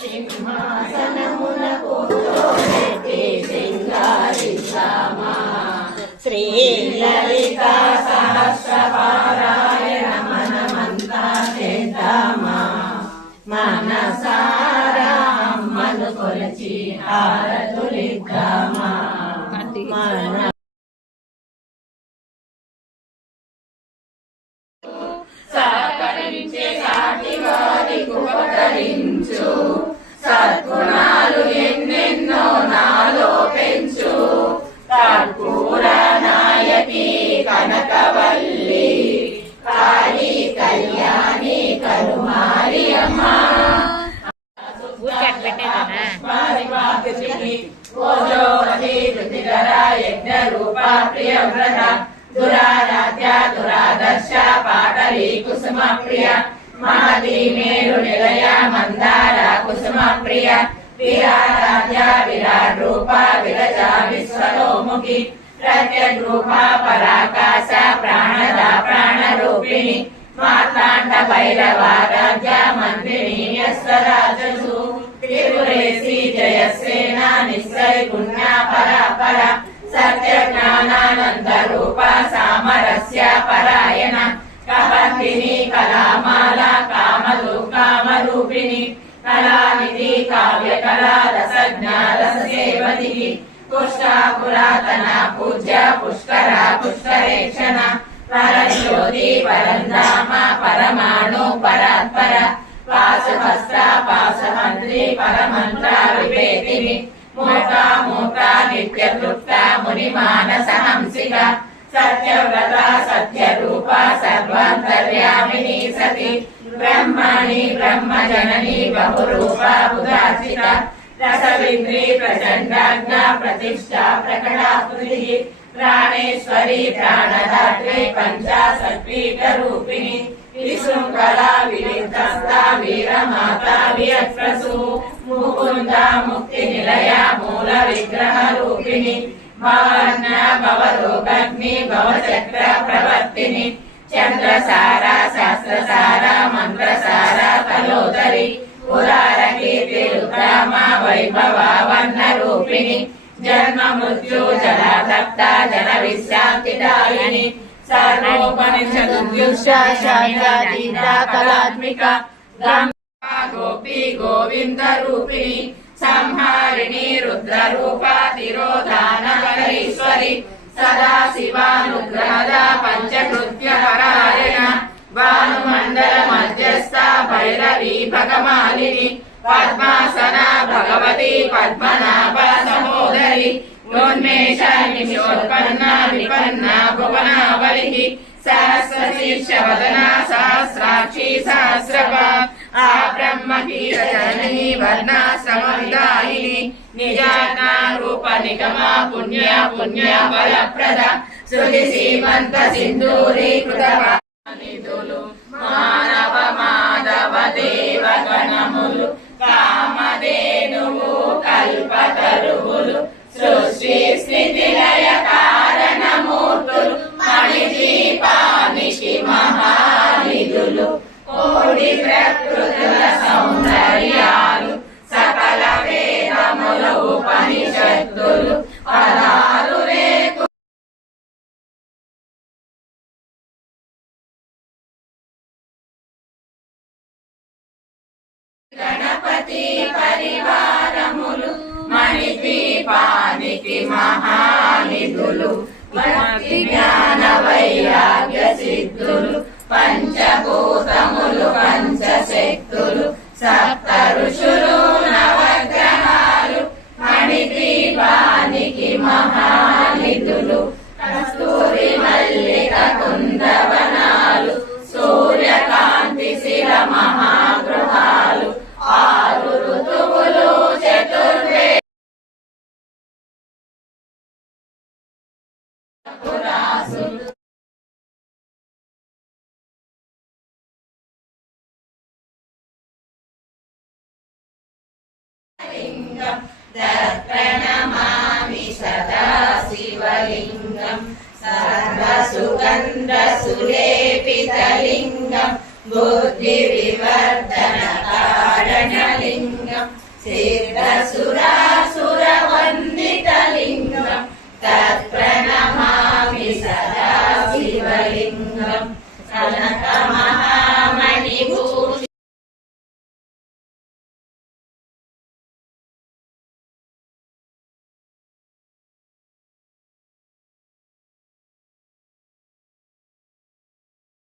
సింహాసనమునకు కూర్చోబెట్టి సింగారిద్దామా శ్రీ లలితా సహస్రపారాయణ మనమంతా చేద్దామా మనసారా అమ్మను కొలచి హారతులిద్దామా మన సహకరించే సాటి వారికి ఉపకరించు సద్గుణాలు ఎన్నెన్నో నాలో పెంచు కర్పూర నాయకి కనకవల్లి కాళీ కళ్యాణి కరుమారి అమ్మ యజ్ఞ రూప ప్రియవ్రత దురారాధ్య దురాదర్శ పాటలి కుసుమ ప్రియ మహతి మేరు నిలయ మందార కుసుమ ప్రియ విరారాధ్య విరాట్ రూప విరజ విశ్వతోముఖి ప్రత్యగ్ రూప పరాకాశ ప్రాణద ప్రాణరూపిణి మార్తాండ భైరవారాధ్య మంత్రిణి యస్వరాజసు త్రిపురేసి జయసేన నిశ్చయ పుణ్య పరాపర సత్య జ్ఞానానంద రూప సామరస్య పరాయణ కపర్దిని కళామాల కామదు కామరూపిణి కళానిధి కావ్య కళా రసజ్ఞ రససేవతి పుష్ట పురాతన పూజ్య పుష్కర పుష్కరేక్షణ పరజ్యోతి పరంధామ పరమాణు పరాత్పర పాశహస్త పాశమంత్రి పరమంత్ర వివేదిని మూక మూక నిత్య తృప్త ముని మానస హంసిక సత్యవ్రత సత్యరూప సర్వాంతర్యామిని సతి బ్రహ్మణి బ్రహ్మజనని బహురూప ఉదాసిత రసవింద్రి ప్రచండాజ్ఞ ప్రతిష్ట ప్రకటాకృతి ప్రాణేశ్వరి ప్రాణదాత్రి పంచాసత్వీక రూపిణి విశృంఖల వివిధస్థ వీరమాత వియత్రసు ముకుంద ముక్తి నిలయ మూల విగ్రహ రూపిణి భవన్న భవరోగగ్ని భవచక్ర ప్రవర్తిని చంద్రసార శాస్త్రసార మంత్రసార తలోదరి ఉదార కీర్తి రుద్రామ వైభవ వర్ణ రూపిణి జన్మ మృత్యు జలాతప్త జన విశ్రాంతిదాయిని కళాత్మిక గోపి గోవింద రూపిణి సంహారిణి రుద్ర రూప తిరోధానకరీశ్వరి సదా శివానుగ్రహద పంచకృత్య పరాయణ భానుమండల మధ్యస్థ భైరవి భగమాలిని పద్మాసన భగవతి పద్మనాభ సహోదరి యోన్మేష నిమిషోత్పన్న విపన్న భువనావళి సహస్రశీర్ష వదన సహస్రాక్షి సహస్రప ఆ బ్రహ్మ కీర్తని వర్ణాశ్రమవిదాయిని నిజాన రూప నిగమ పుణ్య పుణ్య ఫలప్రద శృతి శ్రీమంత సింధూరీకృత నిధులు మానవ మాధవ దేవ గణములు కామధేనువు కల్పతరువులు సృష్టి స్థితి లయ కారణమూర్తులు మణిదీపానికి మహానిధులు కోడి ప్రకృతుల సౌందర్యాలు సకల వేదముల ఉపనిషత్తులు పదాలు రేకు గణపతి పరివారములు మణిదీపానికి మహానిధులు జ్ఞాన వైరాగ్య సిద్ధులు పంచభూతములు పంచశక్తులు సప్త ఋషులు నవగ్రహాలు మణిదీపానికి మహానిధులు కస్తూరి మల్లిక కుందవనాలు సూర్యకాంతి శిర మహాగృహాలు ఆరు ఋతువులు చతుర్వే ప్రణమామి సదా శివలింగం సర్వసుగంధ సులేపితలింగం బుద్ధి వివర్ధన కారణలింగం శ్రీ